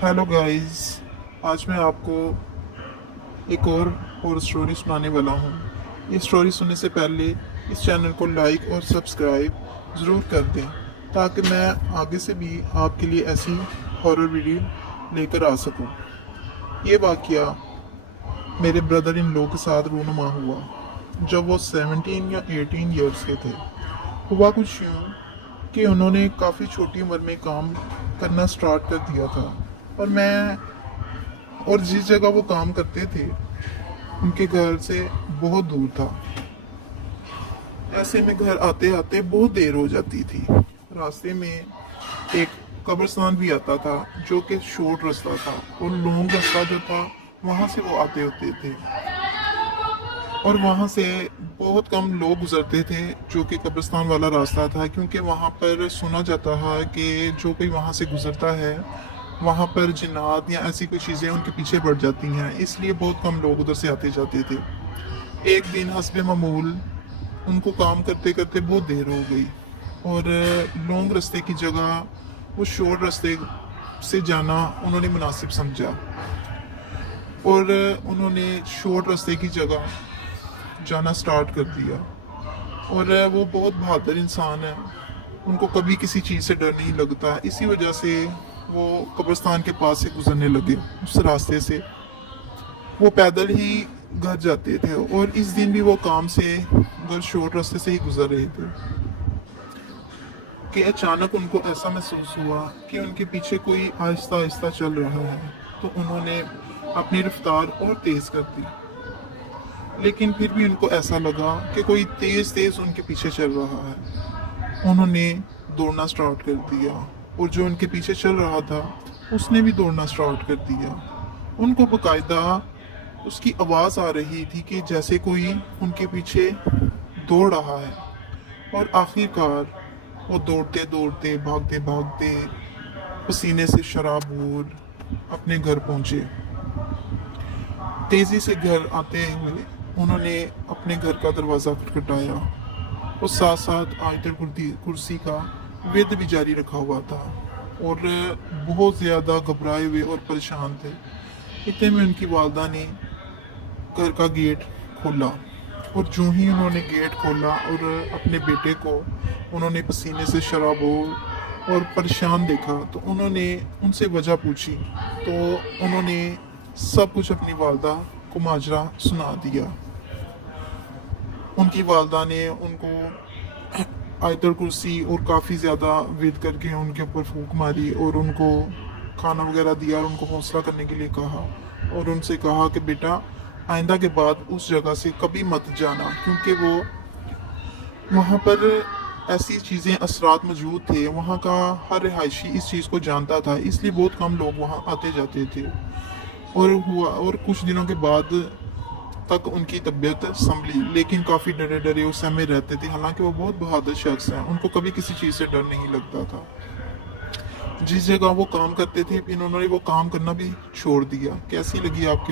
Hello guys. आज मैं आपको एक और स्टोरी सुनाने वाला हूँ। ये स्टोरी सुनने से पहले इस चैनल को लाइक और सब्सक्राइब ज़रूर कर दें ताकि मैं आगे से भी आपके लिए ऐसी हॉरर वीडियो लेकर आ सकूँ। ये वाकया मेरे ब्रदर इन लॉ के साथ रूनुमा हुआ जब वो 17 या 18 ईयर्स के थे। हुआ कुछ यूँ कि उन्होंने काफ़ी छोटी उम्र में काम करना स्टार्ट कर दिया था और जिस जगह वो काम करते थे उनके घर से बहुत दूर था। ऐसे में घर आते आते बहुत देर हो जाती थी। रास्ते में एक कब्रिस्तान भी आता था जो कि शॉर्ट रास्ता था और लॉन्ग रास्ता जो था वहाँ से वो आते होते थे और वहाँ से बहुत कम लोग गुजरते थे जो कि कब्रिस्तान वाला रास्ता था, क्योंकि वहाँ पर सुना जाता है कि जो कोई वहाँ से गुजरता है वहाँ पर जिन्नात या ऐसी कोई चीज़ें उनके पीछे बढ़ जाती हैं, इसलिए बहुत कम लोग उधर से आते जाते थे। एक दिन हस्बे मामूल उनको काम करते करते बहुत देर हो गई और लॉन्ग रास्ते की जगह वो शॉर्ट रास्ते से जाना उन्होंने मुनासिब समझा और उन्होंने शॉर्ट रास्ते की जगह जाना स्टार्ट कर दिया। और वो बहुत बहादुर इंसान है, उनको कभी किसी चीज़ से डर नहीं लगता, इसी वजह से वो कब्रिस्तान के पास से गुजरने लगे। उस रास्ते से वो पैदल ही घर जाते थे और इस दिन भी वो काम से घर शॉर्ट रास्ते से ही गुजर रहे थे कि अचानक उनको ऐसा महसूस हुआ कि उनके पीछे कोई आहिस्ता आहिस्ता चल रहा है। तो उन्होंने अपनी रफ्तार और तेज़ कर दी, लेकिन फिर भी उनको ऐसा लगा कि कोई तेज़ तेज़ उनके पीछे चल रहा है। उन्होंने दौड़ना स्टार्ट कर दिया और जो उनके पीछे चल रहा था उसने भी दौड़ना स्टार्ट कर दिया। उनको बाकायदा उसकी आवाज़ आ रही थी कि जैसे कोई उनके पीछे दौड़ रहा है। और आखिरकार वो दौड़ते दौड़ते भागते भागते पसीने से शराबूर अपने घर पहुंचे। तेज़ी से घर आते हुए उन्होंने अपने घर का दरवाज़ा खटखटाया और साथ साथ आयतल कुर्सी का विद भी जारी रखा हुआ था और बहुत ज़्यादा घबराए हुए और परेशान थे। इतने में उनकी वालदा ने घर का गेट खोला और जो ही उन्होंने गेट खोला और अपने बेटे को उन्होंने पसीने से शराबोर और परेशान देखा तो उन्होंने उनसे वजह पूछी। तो उन्होंने सब कुछ अपनी वालदा को माजरा सुना दिया। उनकी वालदा ने उनको आयतल कुर्सी और काफ़ी ज़्यादा विद करके उनके ऊपर फूंक मारी और उनको खाना वगैरह दिया और उनको हौसला करने के लिए कहा और उनसे कहा कि बेटा आइंदा के बाद उस जगह से कभी मत जाना, क्योंकि वो वहाँ पर ऐसी चीज़ें असरात मौजूद थे। वहाँ का हर रिहायशी इस चीज़ को जानता था, इसलिए बहुत कम लोग वहाँ आते जाते थे। और कुछ दिनों के बाद तक उनकी तबीयत संभली, लेकिन काफ़ी डरे डरे उस समय रहते थे। हालांकि वो बहुत बहादुर शख्स हैं, उनको कभी किसी चीज़ से डर नहीं लगता था। जिस जगह वो काम करते थे फिर उन्होंने वो काम करना भी छोड़ दिया। कैसी लगी आपकी